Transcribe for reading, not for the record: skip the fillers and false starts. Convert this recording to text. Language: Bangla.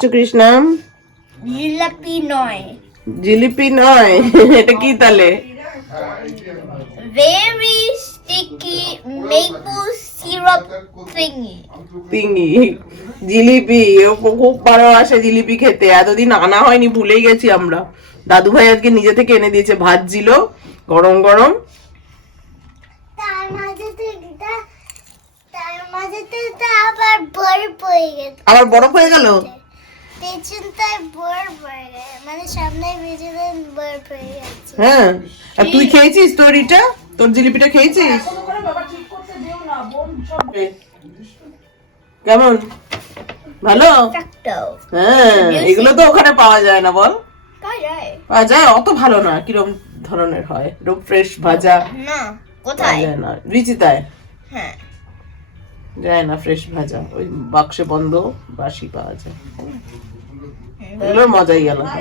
খাচ্ছ কৃষ্ণাম? জিলাপি নয়, জিলিপি নয়, এটা কি তাহলে? very sticky maple syrup thingy. তিঙ্গি jalebi. ও খুব ভালোবাসে জিলিপি খেতে, এতদিন আনা হয়নি, ভুলেই গেছি আমরা। দাদু ভাই আজকে নিজে থেকে এনে দিয়েছে, ভাজছিল গরম গরম। তার মাঝে তো আবার বরফ হয়ে গেছে, আবার বরফ হয়ে গেল। পেছনটায় বরফ হয়ে গেছে, মানে সামনে পেছনে বরফ হয়ে গেছে। হ্যাঁ, আর তুই খেয়েছিস তোরটা? তোর জিলিপিটা খেয়েছিস? কেমন, ভালো? একটাও হ্যাঁ, এগুলো তো ওখানে পাওয়া যায় না, বল? পাওয়া যায়, অত ভালো না। কিরম ধরনের হয়? এরকম ফ্রেশ ভাজা না, পাওয়া কোথায়? যায় না, রিচিতায় হ্যাঁ, যায় না ফ্রেশ ভাজা, ওই বাক্সে বন্ধ বাসি পাওয়া যায়। এগুলোর মজাই আলাদা।